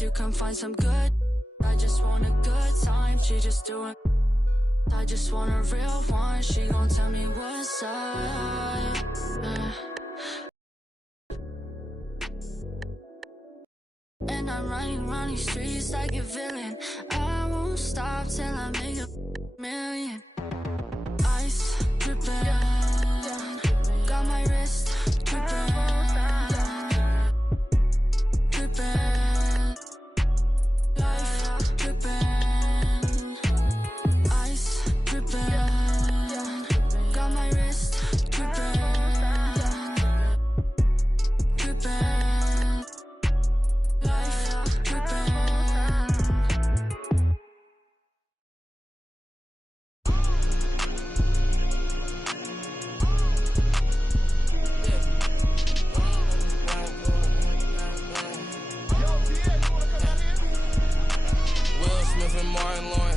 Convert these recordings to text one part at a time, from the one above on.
You can find some good. I just want a good time. She just doing. I just want a real one. She gon' tell me what's up. And I'm running around these streets like a villain. I won't stop till I make a million. Ice dripping, got my wrist dripping, dripping, life dripping, ice dripping, got my wrist dripping, dripping, life dripping.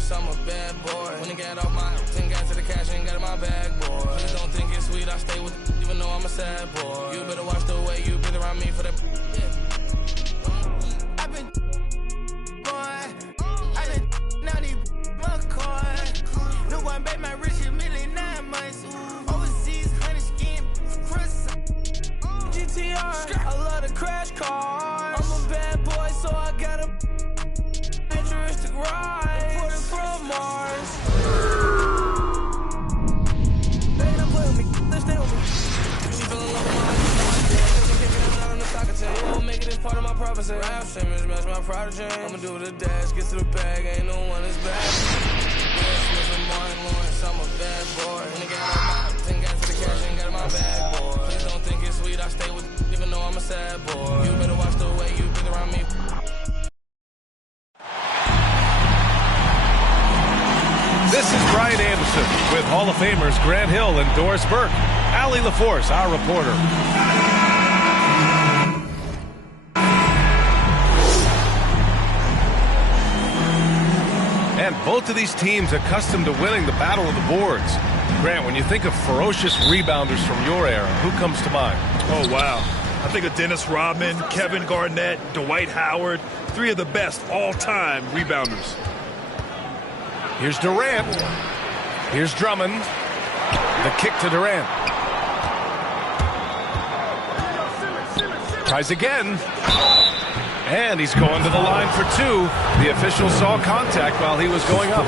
I'm a bad boy. When I get off my 10 got to the cash and got in my bag, boy. Please don't think it's sweet, I stay with even though I'm a sad boy. You better watch the way you breathe around me for that. I've been now these McCoy. No one bet my rich a million 9 months. Overseas, honey skin, Chris. GTR, I love the crash cars. I'm a bad boy, so I got a futuristic ride. From Mars. They don't play with me, they stay with me. You feel in love with my I'm not on the soccer team. You won't make it as part of my prophecy. Rap Simmons match my prodigy. I'ma do the dash, get to the bag, ain't no one is bad. Will Smith and Martin Lawrence, I'm a bad boy. When I get out my 10 got to the cash and got in my bag, boy. Please don't think it's sweet, I stay with even though I'm a sad boy. You better watch the way you breathe around me. This is Brian Anderson with Hall of Famers Grant Hill and Doris Burke. Allie LaForce, our reporter. And both of these teams accustomed to winning the battle of the boards. Grant, when you think of ferocious rebounders from your era, who comes to mind? Oh, wow. I think of Dennis Rodman, Kevin Garnett, Dwight Howard, 3 of the best all-time rebounders. Here's Durant. Here's Drummond. The kick to Durant. Tries again. And he's going to the line for 2. The official saw contact while he was going up.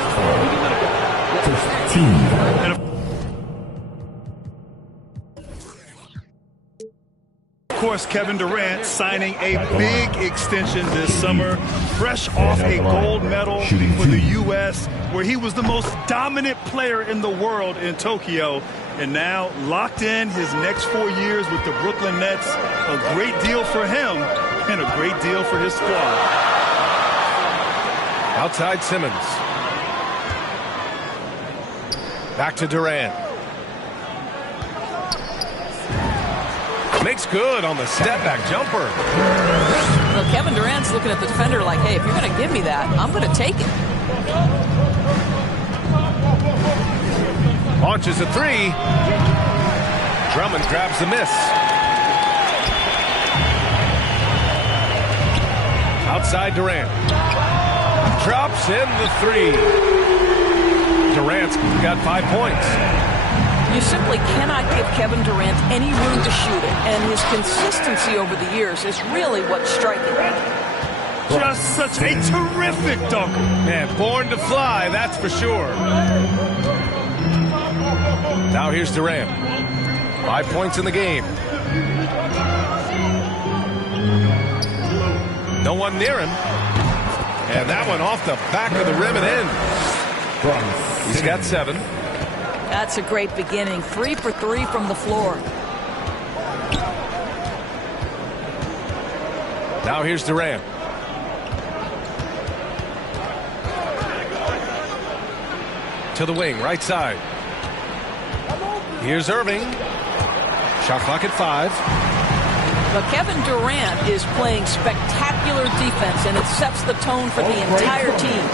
Of course, Kevin Durant signing a big extension this summer, fresh off a gold medal for the U.S., where he was the most dominant player in the world in Tokyo, and now locked in his next 4 years with the Brooklyn Nets. A great deal for him and a great deal for his squad. Outside Simmons. Back to Durant. Makes good on the step-back jumper. Well, Kevin Durant's looking at the defender like, hey, if you're going to give me that, I'm going to take it. Launches a 3. Drummond grabs the miss. Outside Durant. Drops in the 3. Durant's got 5 points. You simply cannot give Kevin Durant any room to shoot it, and his consistency over the years is really what's striking. Just such a terrific dunker. Man, born to fly, that's for sure. Now here's Durant. 5 points in the game. No one near him. And that one off the back of the rim and in. He's got 7. That's a great beginning. 3 for 3 from the floor. Now here's Durant. To the wing, right side. Here's Irving. Shot clock at 5. But Kevin Durant is playing spectacular defense, and it sets the tone for the entire team.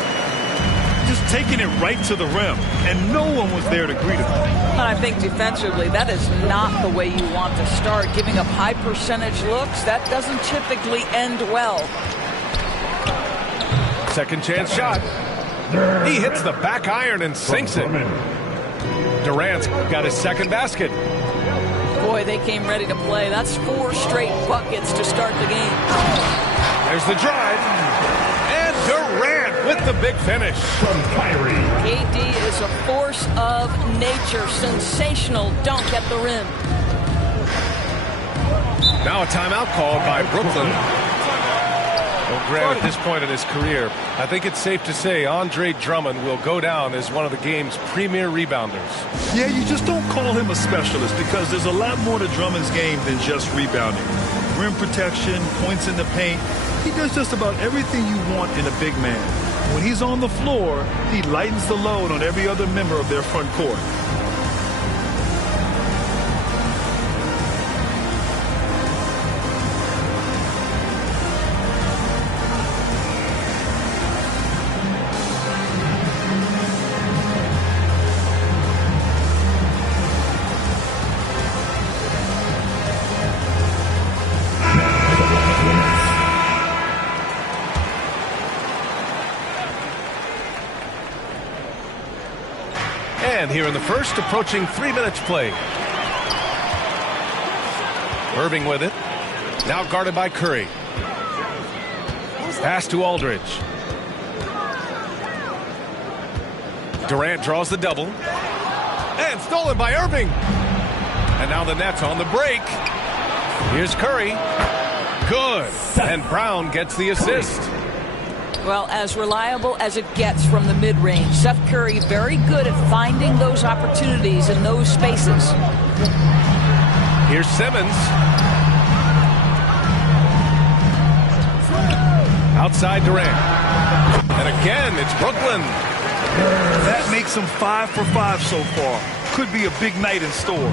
Just taking it right to the rim, and no one was there to greet him. And I think defensively, that is not the way you want to start. Giving up high percentage looks, that doesn't typically end well. Second chance shot. He hits the back iron and sinks it. Durant's got his second basket. Boy, they came ready to play. That's 4 straight buckets to start the game. There's the drive. And Durant with the big finish. KD is a force of nature. Sensational dunk at the rim. Now a timeout called by Brooklyn. Well, Grant, at this point in his career, I think it's safe to say Andre Drummond will go down as one of the game's premier rebounders. Yeah, you just don't call him a specialist because there's a lot more to Drummond's game than just rebounding. Rim protection, points in the paint. He does just about everything you want in a big man. When he's on the floor, he lightens the load on every other member of their front court. And here in the first, approaching 3 minutes played. Irving with it. Now guarded by Curry. Pass to Aldridge. Durant draws the double. And stolen by Irving. And now the Nets on the break. Here's Curry. Good. And Brown gets the assist. Well, as reliable as it gets from the mid-range. Seth Curry very good at finding those opportunities in those spaces. Here's Simmons. Outside Durant. And again, it's Brooklyn. That makes him 5 for 5 so far. Could be a big night in store.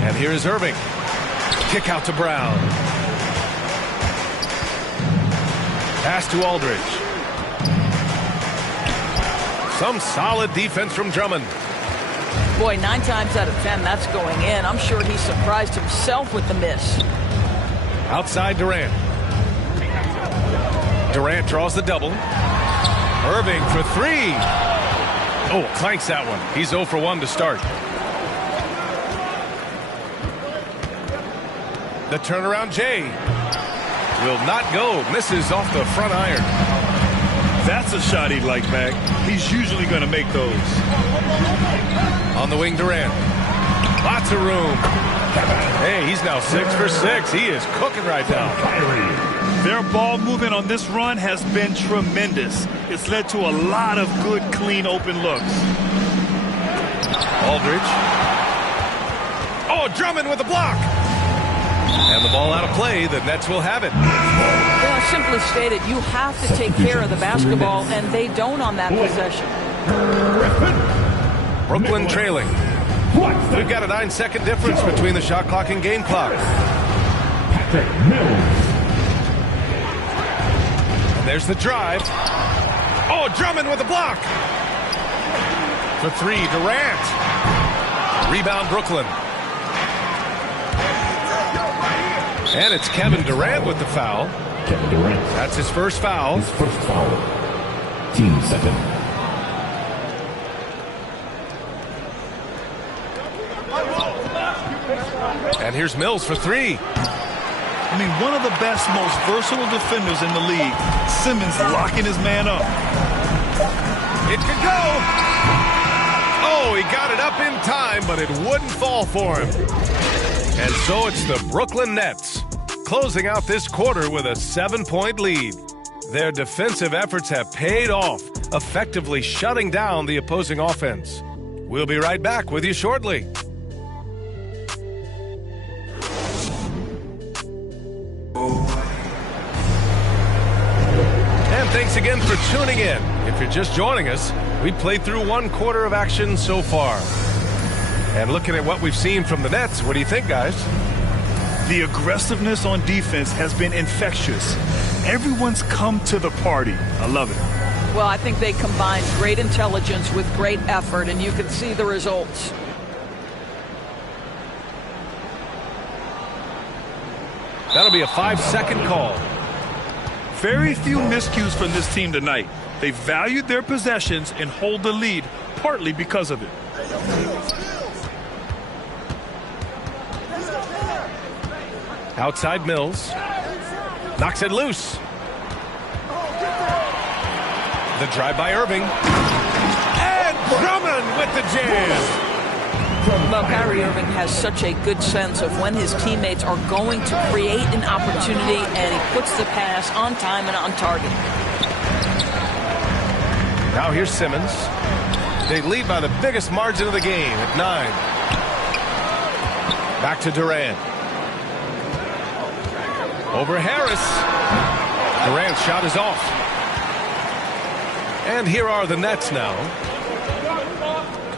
And here is Irving. Kick out to Brown. Pass to Aldridge. Some solid defense from Drummond. Boy, 9 times out of 10, that's going in. I'm sure he surprised himself with the miss. Outside Durant. Durant draws the double. Irving for 3. Oh, clanks that one. He's 0 for 1 to start. The turnaround Jay will not go. Misses off the front iron. That's a shot he'd like back. He's usually going to make those. On the wing, Durant. Lots of room. Hey, he's now 6 for 6. He is cooking right now. Their ball movement on this run has been tremendous. It's led to a lot of good, clean, open looks. Aldridge. Oh, Drummond with the block. And the ball out of play. The Nets will have it. Well, simply stated, you have to take care of the basketball, and they don't on that possession. Brooklyn trailing. We've got a 9-second difference between the shot clock and game clock. And there's the drive. Oh, Drummond with the block. For 3, Durant. Rebound, Brooklyn. And it's Kevin Durant with the foul. Kevin Durant. That's his first foul. His first foul. Team second. And here's Mills for 3. I mean, one of the best, most versatile defenders in the league. Simmons locking his man up. It could go. Oh, he got it up in time, but it wouldn't fall for him. And so it's the Brooklyn Nets closing out this quarter with a 7-point lead. Their defensive efforts have paid off, effectively shutting down the opposing offense. We'll be right back with you shortly. And thanks again for tuning in. If you're just joining us, we played through 1 quarter of action so far. And looking at what we've seen from the Nets, what do you think, guys? The aggressiveness on defense has been infectious. Everyone's come to the party. I love it. Well, I think they combined great intelligence with great effort, and you can see the results. That'll be a 5-second call. Very few miscues from this team tonight. They valued their possessions and hold the lead, partly because of it. Outside Mills. Knocks it loose. The drive by Irving. And Drummond with the jam. Well, Kyrie Irving has such a good sense of when his teammates are going to create an opportunity, and he puts the pass on time and on target. Now here's Simmons. They lead by the biggest margin of the game at 9. Back to Durant. Over Harris. Durant's shot is off. And here are the Nets now.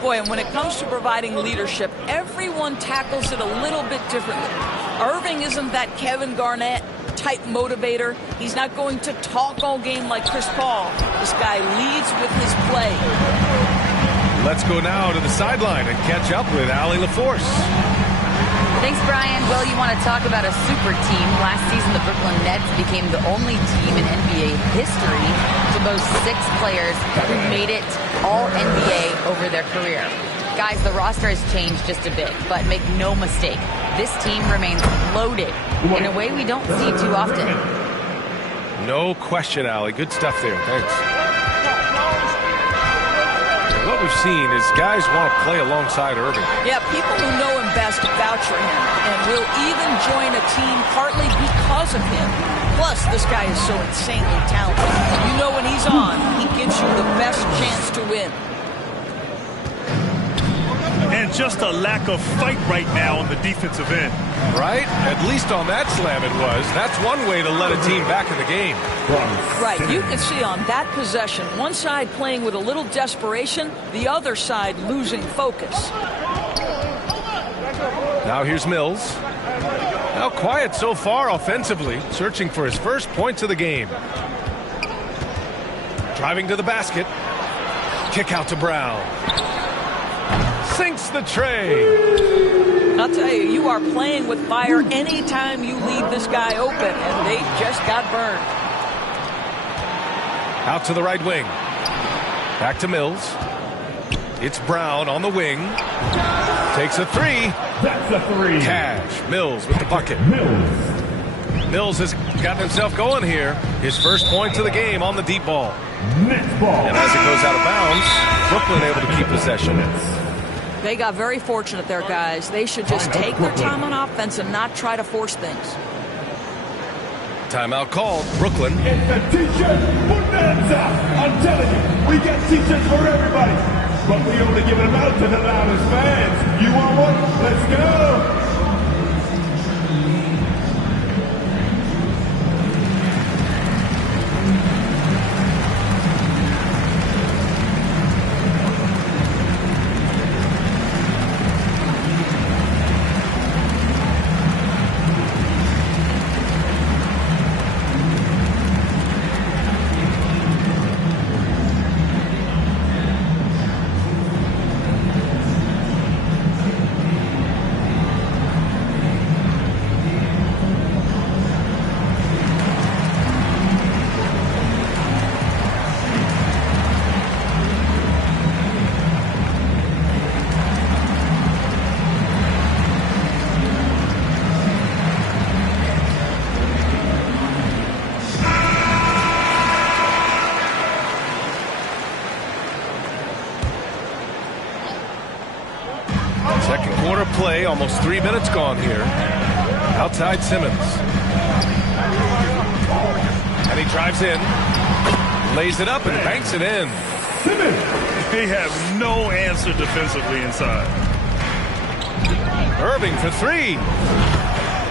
Boy, and when it comes to providing leadership, everyone tackles it a little bit differently. Irving isn't that Kevin Garnett type motivator. He's not going to talk all game like Chris Paul. This guy leads with his play. Let's go now to the sideline and catch up with Allie LaForce. Thanks, Brian. Well, you want to talk about a super team. Last season, the Brooklyn Nets became the only team in NBA history to boast 6 players who made it all NBA over their career. Guys, the roster has changed just a bit, but make no mistake, this team remains loaded in a way we don't see too often. No question, Allie. Good stuff there. Thanks. What we've seen is guys want to play alongside Irving. Yeah, people who know him best vouch for him and will even join a team partly because of him. Plus, this guy is so insanely talented. You know when he's on, he gives you the best chance to win. And just a lack of fight right now on the defensive end. Right? At least on that slam it was. That's one way to let a team back in the game. Right. You can see on that possession, one side playing with a little desperation, the other side losing focus. Now here's Mills. Now quiet so far offensively, searching for his first points of the game. Driving to the basket. Kick out to Brown. Sinks the tray. I'll tell you, you are playing with fire anytime you leave this guy open, and they just got burned. Out to the right wing. Back to Mills. It's Brown on the wing. Takes a 3. That's a 3. Cash. Mills with the bucket. Mills has gotten himself going here. His first points of the game on the deep ball. Next ball. And as it goes out of bounds, Brooklyn able to keep possession. They got very fortunate there, guys. They should just take their time on offense and not try to force things. Timeout called. Brooklyn. It's the T-shirt bonanza. I'm telling you, we got T-shirts for everybody. But we only give them out to the loudest fans. You want one? Let's go. Second quarter play, almost 3 minutes gone here. Outside Simmons. And he drives in, lays it up and banks it in. They have no answer defensively inside. Irving for 3.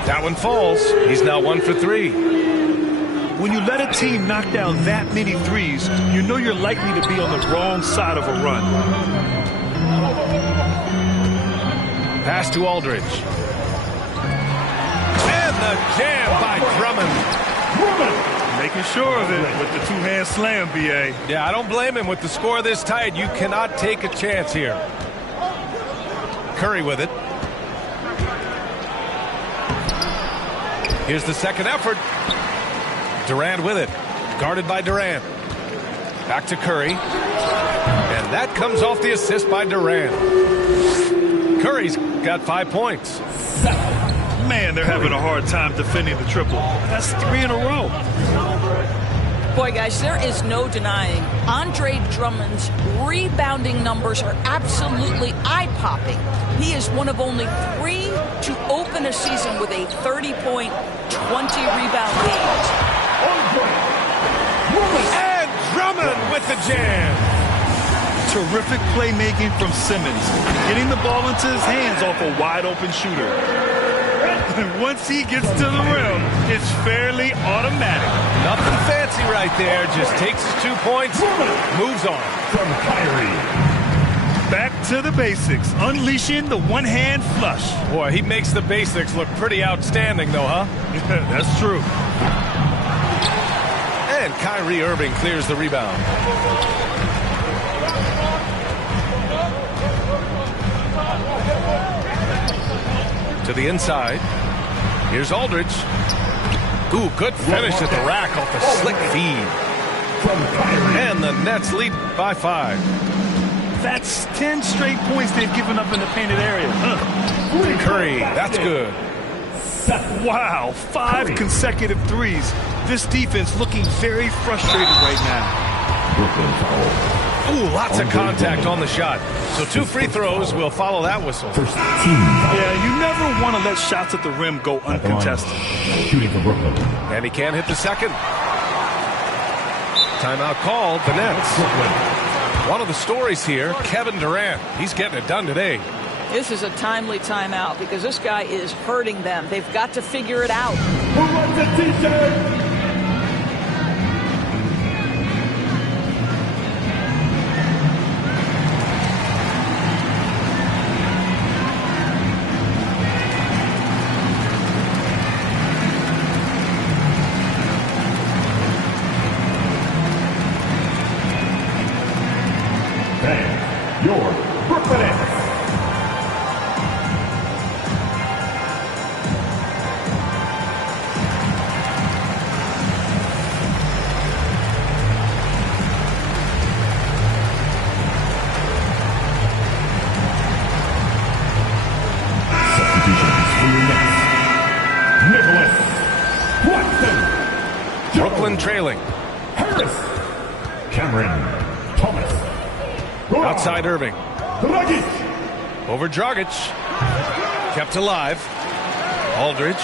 That one falls. He's now 1 for 3. When you let a team knock down that many threes, you know you're likely to be on the wrong side of a run. Pass to Aldridge. And the jam by Drummond. Making sure of it with the two-hand slam, B.A. Yeah, I don't blame him. With the score this tight, you cannot take a chance here. Curry with it. Here's the second effort. Durant with it. Guarded by Durant. Back to Curry. And that comes off the assist by Durant. Curry's got 5 points. Man, they're having a hard time defending the triple. That's 3 in a row. Boy, guys, there is no denying Andre Drummond's rebounding numbers are absolutely eye-popping. He is one of only 3 to open a season with a 30-point, 20-rebound lead. And Drummond with the jam. Terrific playmaking from Simmons, getting the ball into his hands off a wide-open shooter. And once he gets to the rim, it's fairly automatic. Nothing fancy right there. Just takes his 2 points, moves on. From Kyrie. Back to the basics, unleashing the one-hand flush. Boy, he makes the basics look pretty outstanding, though, huh? That's true. And Kyrie Irving clears the rebound. To the inside. Here's Aldridge. Ooh, good finish at the rack off the slick feed. And the Nets lead by 5. That's 10 straight points they've given up in the painted area. Curry, that's good. Wow, 5 consecutive threes. This defense looking very frustrated right now. Ooh, lots of contact on the shot. So 2 free throws will follow that whistle. Yeah, you never want to let shots at the rim go uncontested. Shooting for Brooklyn. And he can't hit the second. Timeout called, the Nets. One of the stories here, Kevin Durant. He's getting it done today. This is a timely timeout because this guy is hurting them. They've got to figure it out. Who wants a t-shirt? Your Brooklyn Nets. Substitutions for your Nets. Nicholas Watson. Brooklyn trailing. Harris. Cameron Thomas. Outside Irving. Dragic. Over Dragic. Kept alive. Aldridge.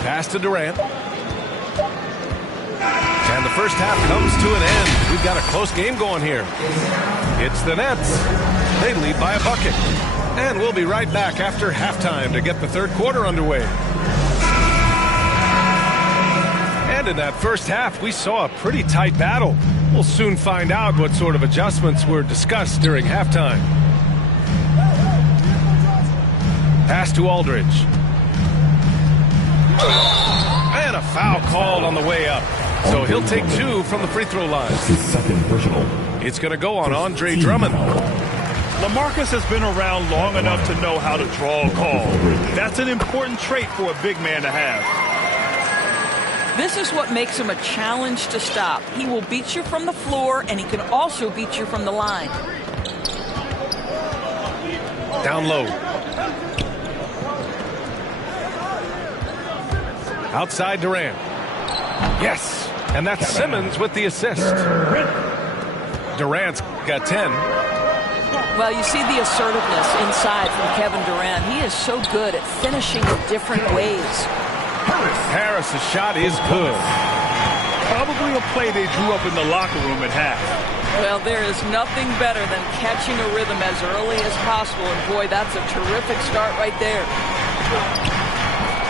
Pass to Durant. And the first half comes to an end. We've got a close game going here. It's the Nets. They lead by a bucket. And we'll be right back after halftime to get the third quarter underway. And in that first half, we saw a pretty tight battle. We'll soon find out what sort of adjustments were discussed during halftime. Pass to Aldridge. And a foul called on the way up. So he'll take 2 from the free throw line. His second personal. It's going to go on Andre Drummond. LaMarcus has been around long enough to know how to draw a call. That's an important trait for a big man to have. This is what makes him a challenge to stop. He will beat you from the floor, and he can also beat you from the line. Down low. Outside Durant. Yes, and that's Simmons with the assist. Durant's got 10. Well, you see the assertiveness inside from Kevin Durant. He is so good at finishing in different ways. Harris's shot is good. Probably a play they drew up in the locker room at half. Well, there is nothing better than catching a rhythm as early as possible. And boy, that's a terrific start right there.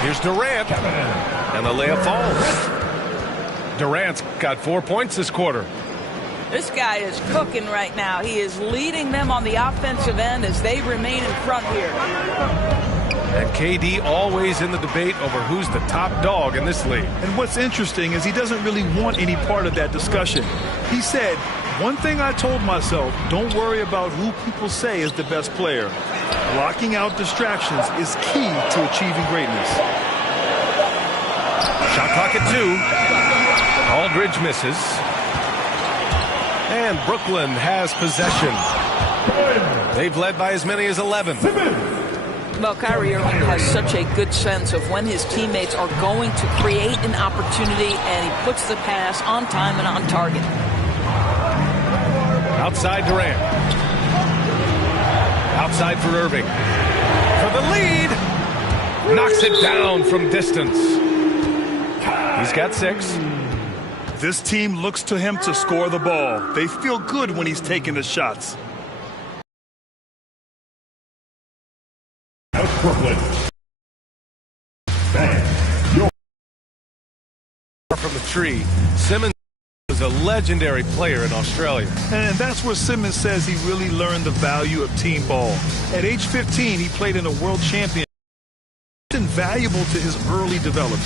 Here's Durant. And the layup falls. Durant's got 4 points this quarter. This guy is cooking right now. He is leading them on the offensive end as they remain in front here. And KD always in the debate over who's the top dog in this league. And what's interesting is he doesn't really want any part of that discussion. He said, one thing I told myself, don't worry about who people say is the best player. Blocking out distractions is key to achieving greatness. Clock at 2. Aldridge misses. And Brooklyn has possession. They've led by as many as 11. Well, Kyrie Irving has such a good sense of when his teammates are going to create an opportunity, and he puts the pass on time and on target. Outside Durant. Outside for Irving. For the lead. Knocks it down from distance. He's got 6. This team looks to him to score the ball. They feel good when he's taking the shots. Brooklyn. From the tree, Simmons was a legendary player in Australia. And that's where Simmons says he really learned the value of team ball. At age 15, he played in a world championship. It's invaluable to his early development.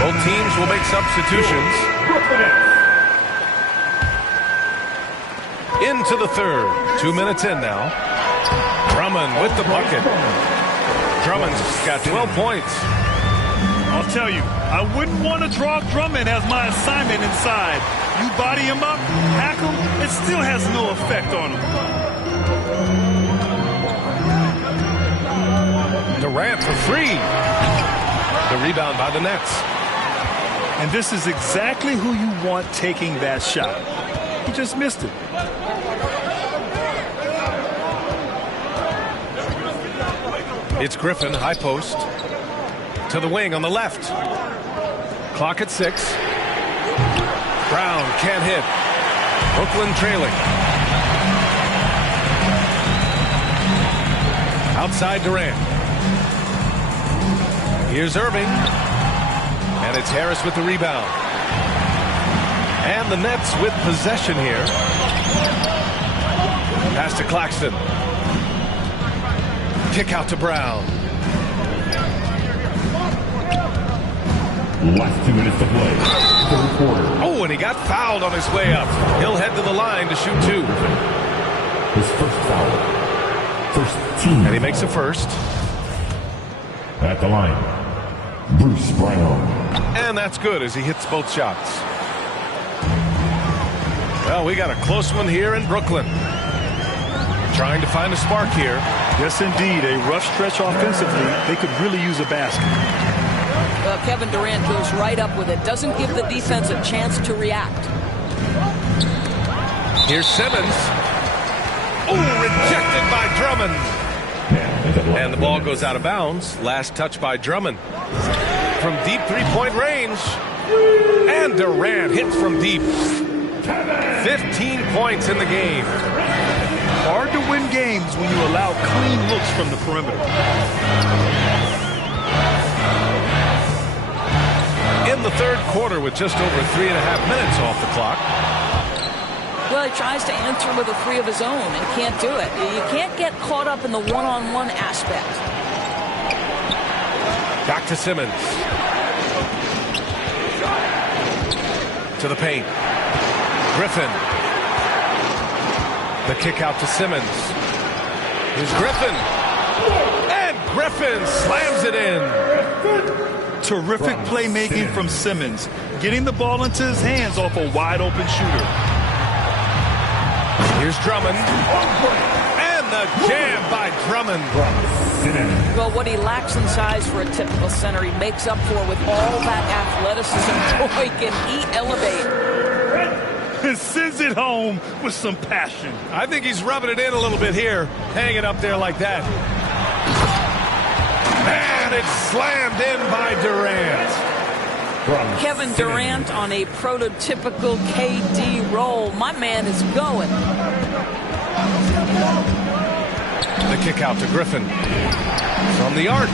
Both teams will make substitutions. Into the third. 2 minutes in now. Drummond with the bucket. Drummond's got 12 points. I'll tell you, I wouldn't want to draw Drummond as my assignment inside. You body him up, hack him, it still has no effect on him. Durant for 3. The rebound by the Nets. And this is exactly who you want taking that shot. He just missed it. It's Griffin, high post. To the wing on the left. Clock at 6. Brown can't hit. Brooklyn trailing. Outside Durant. Here's Irving. And it's Harris with the rebound. And the Nets with possession here. Pass to Claxton. Kick out to Brown. Last 2 minutes to play. Third quarter. Oh, and he got fouled on his way up. He'll head to the line to shoot 2. His first foul. First team. And he makes a first. At the line, Bruce Brown. And that's good as he hits both shots. Well, we got a close one here in Brooklyn. Trying to find a spark here. Yes, indeed. A rough stretch offensively. They could really use a basket. Well, Kevin Durant goes right up with it. Doesn't give the defense a chance to react. Here's Simmons. Oh, rejected by Drummond. And the ball goes out of bounds. Last touch by Drummond. From deep three-point range. And Durant hits from deep. 15 points in the game. Hard to win games when you allow clean looks from the perimeter. In the third quarter with just over 3.5 minutes off the clock. Well, he tries to answer with a 3 of his own and can't do it. You can't get caught up in the one-on-one aspect. Back to Simmons. To the paint. Griffin. The kick out to Simmons. Here's Griffin. And Griffin slams it in. Terrific playmaking from Simmons. Getting the ball into his hands off a wide-open shooter. Here's Drummond. And the jam by Drummond. Well, what he lacks in size for a typical center, he makes up for with all that athleticism. Boy, can he elevate. And sends it home with some passion. I think he's rubbing it in a little bit here. Hanging up there like that. And it's slammed in by Durant. Kevin Durant on a prototypical KD roll. My man is going. The kick out to Griffin. From the arc.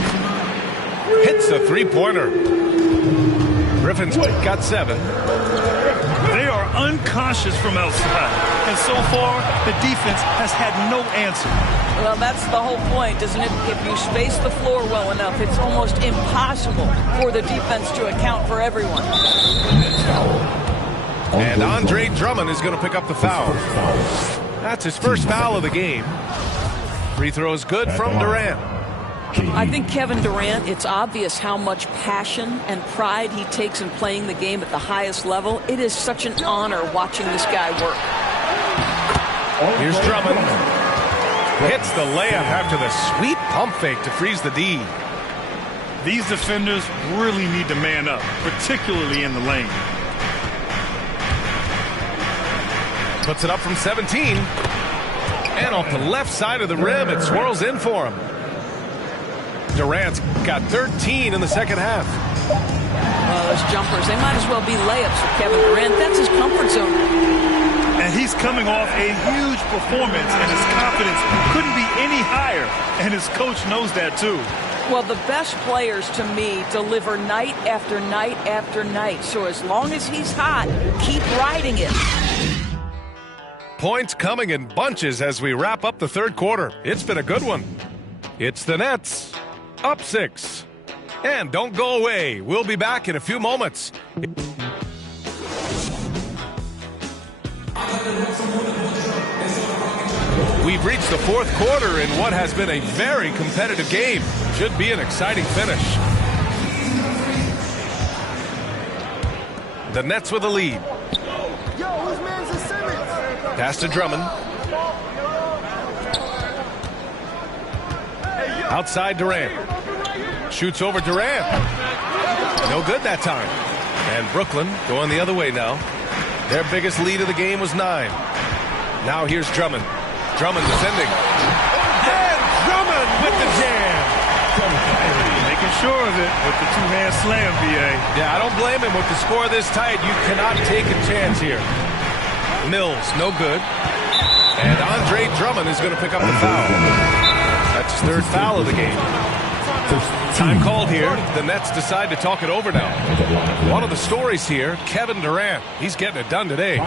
Hits a three-pointer. Griffin's got 7. They are unconscious from outside. And so far, the defense has had no answer. Well, that's the whole point, isn't it? If you space the floor well enough, it's almost impossible for the defense to account for everyone. And Andre Drummond is going to pick up the foul. That's his first foul of the game. Free throw is good from Durant. I think Kevin Durant, it's obvious how much passion and pride he takes in playing the game at the highest level. It is such an honor watching this guy work. Here's Drummond. Hits the layup after the sweet pump fake to freeze the D. These defenders really need to man up, particularly in the lane. Puts it up from 17. And off the left side of the rim, it swirls in for him. Durant's got 13 in the second half. Those jumpers, they might as well be layups for Kevin Durant. That's his comfort zone. And he's coming off a huge performance, and his confidence couldn't be any higher. And his coach knows that, too. Well, the best players, to me, deliver night after night after night. So as long as he's hot, keep riding it. Points coming in bunches as we wrap up the third quarter. It's been a good one. It's the Nets, up 6. And don't go away. We'll be back in a few moments. We've reached the fourth quarter in what has been a very competitive game. Should be an exciting finish. The Nets with a lead. Pass to Drummond. Outside Durant. Shoots over Durant. No good that time. And Brooklyn going the other way now. Their biggest lead of the game was 9. Now here's Drummond. Drummond defending. And Drummond with the jam. Making sure of it with the two-hand slam, B.A. Yeah, I don't blame him. With the score this tight, you cannot take a chance here. Mills, no good. And Andre Drummond is going to pick up the foul. That's his third foul of the game. Time called here. The Nets decide to talk it over now. One of the stories here, Kevin Durant. He's getting it done today.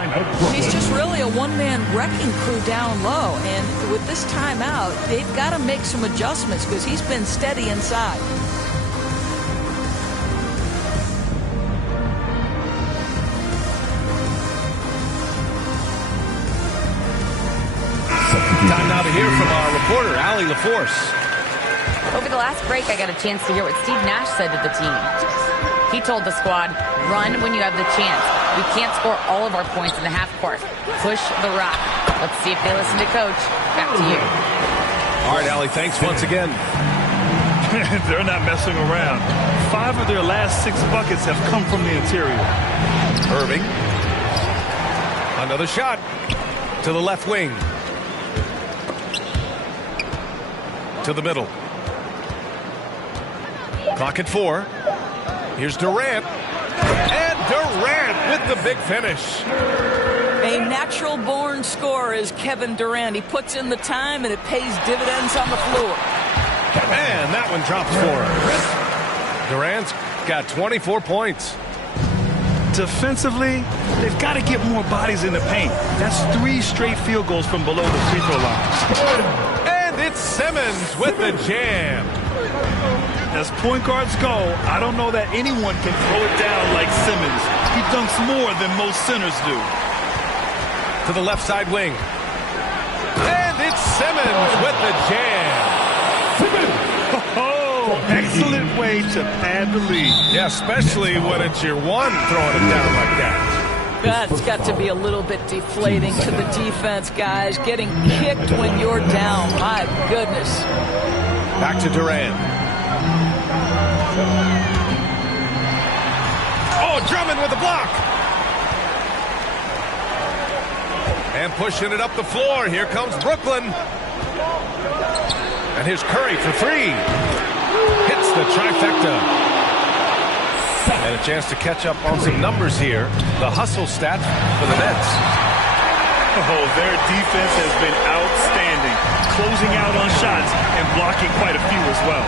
He's just really a one-man wrecking crew down low. And with this timeout, they've got to make some adjustments because he's been steady inside. Time now to hear from our reporter, Allie LaForce. Over the last break, I got a chance to hear what Steve Nash said to the team. He told the squad, run when you have the chance. We can't score all of our points in the half court. Push the rock. Let's see if they listen to Coach. Back to you. All right, Allie, thanks once again. They're not messing around. 5 of their last 6 buckets have come from the interior. Irving. Another shot to the left wing. To the middle. Clock at 4. Here's Durant. And Durant with the big finish. A natural-born scorer is Kevin Durant. He puts in the time, and it pays dividends on the floor. And that one drops for him. Durant's got 24 points. Defensively, they've got to get more bodies in the paint. That's 3 straight field goals from below the free throw line. And it's Simmons with the jam. As point guards go, I don't know that anyone can throw it down like Simmons. He dunks more than most centers do. To the left side wing. And it's Simmons with the jam. Oh, excellent way to pad the lead. Yeah, especially when it's your one throwing it down like that. That's got to be a little bit deflating to the defense, guys. Getting kicked when you're down. My goodness. Back to Durant. Oh, Drummond with a block. And pushing it up the floor. Here comes Brooklyn. And here's Curry for 3. Hits the trifecta. And a chance to catch up on some numbers here. The hustle stats for the Nets. Oh, their defense has been outstanding. closing out on shots and blocking quite a few as well.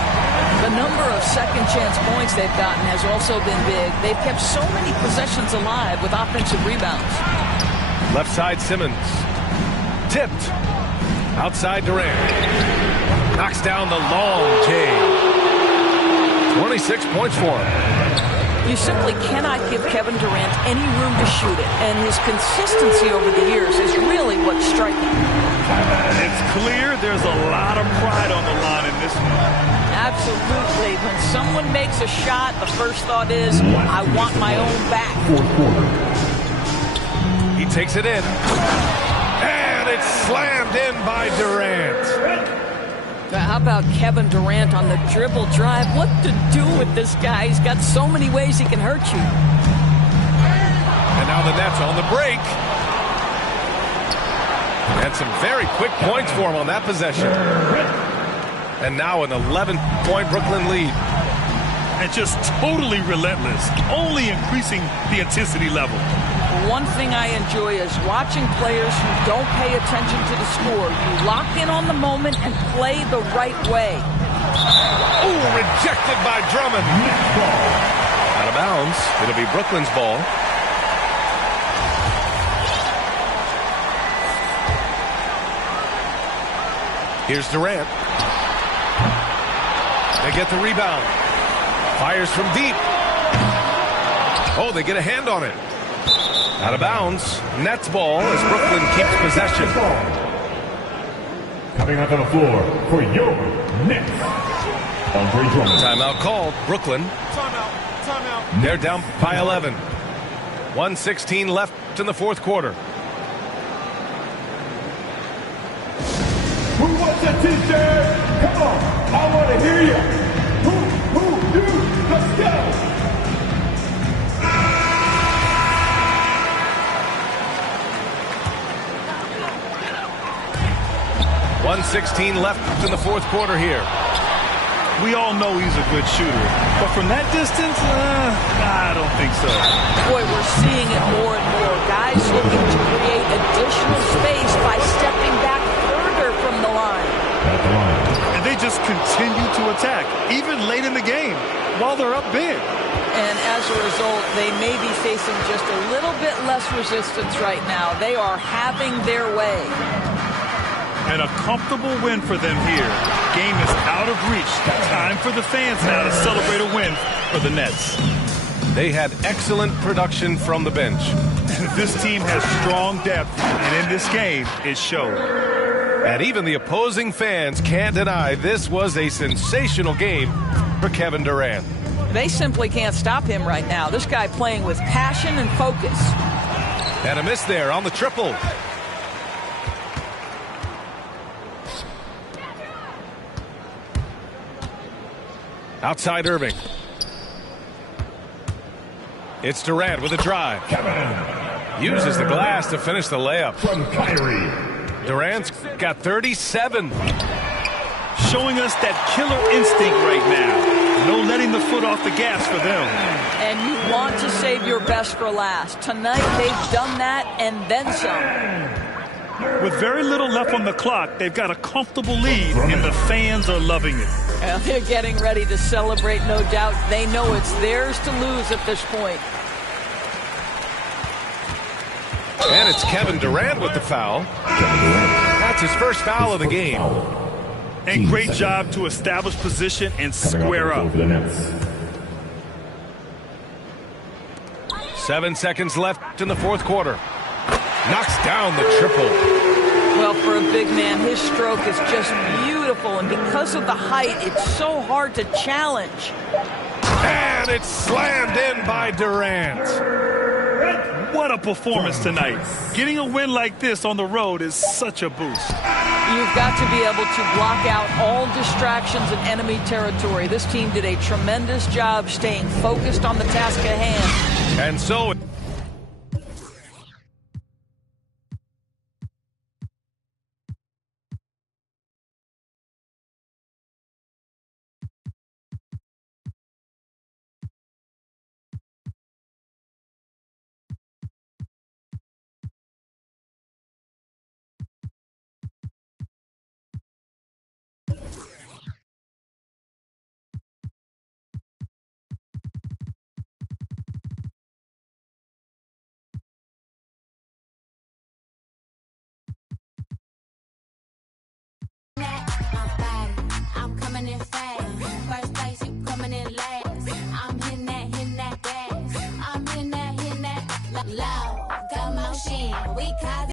The number of second chance points they've gotten has also been big. They've kept so many possessions alive with offensive rebounds. Left side Simmons. Tipped. Outside Durant. Knocks down the long J. 26 points for him. You simply cannot give Kevin Durant any room to shoot it, and his consistency over the years is really what's striking. It's clear there's a lot of pride on the line in this one. Absolutely. When someone makes a shot, the first thought is, I want my own back. He takes it in. And it's slammed in by Durant. How about Kevin Durant on the dribble drive? What to do with this guy? He's got so many ways he can hurt you. And now the Nets on the break. And some very quick points for him on that possession. And now an 11-point Brooklyn lead. And just totally relentless, only increasing the intensity level. One thing I enjoy is watching players who don't pay attention to the score. You lock in on the moment and play the right way. Ooh, rejected by Drummond. Out of bounds. It'll be Brooklyn's ball. Here's Durant. They get the rebound. Fires from deep. Oh, they get a hand on it. Out of bounds. Nets ball as Brooklyn keeps possession. Coming out on the floor for your Nets. Andre Drummond. Timeout called. Brooklyn. Timeout. They're down by 11. 1:16 left in the fourth quarter. Who wants a t-shirt? Come on, I want to hear you. Who, you, let's go. 1:16 left in the fourth quarter here. We all know he's a good shooter, but from that distance, I don't think so. Boy, we're seeing it more and more. Guys looking to create additional space by stepping back further from the line. And they just continue to attack, even late in the game, while they're up big. And as a result, they may be facing just a little bit less resistance right now. They are having their way. And a comfortable win for them here. Game is out of reach. Time for the fans now to celebrate a win for the Nets. They had excellent production from the bench. This team has strong depth, and in this game, it showed. And even the opposing fans can't deny this was a sensational game for Kevin Durant. They simply can't stop him right now. This guy playing with passion and focus. And a miss there on the triple. Outside Irving. It's Durant with a drive. Uses the glass to finish the layup. From Kyrie. Durant's got 37. Showing us that killer instinct right now. No letting the foot off the gas for them. And you want to save your best for last. Tonight they've done that and then some. With very little left on the clock, they've got a comfortable lead, and the fans are loving it. Well, they're getting ready to celebrate, no doubt. They know it's theirs to lose at this point. And it's Kevin Durant with the foul. That's his first foul of the game. And great job to establish position and square up. 7 seconds left in the fourth quarter. Knocks down the triple. Well, for a big man, his stroke is just beautiful. And because of the height, it's so hard to challenge. And it's slammed in by Durant. What a performance tonight. Getting a win like this on the road is such a boost. You've got to be able to block out all distractions in enemy territory. This team did a tremendous job staying focused on the task at hand. And so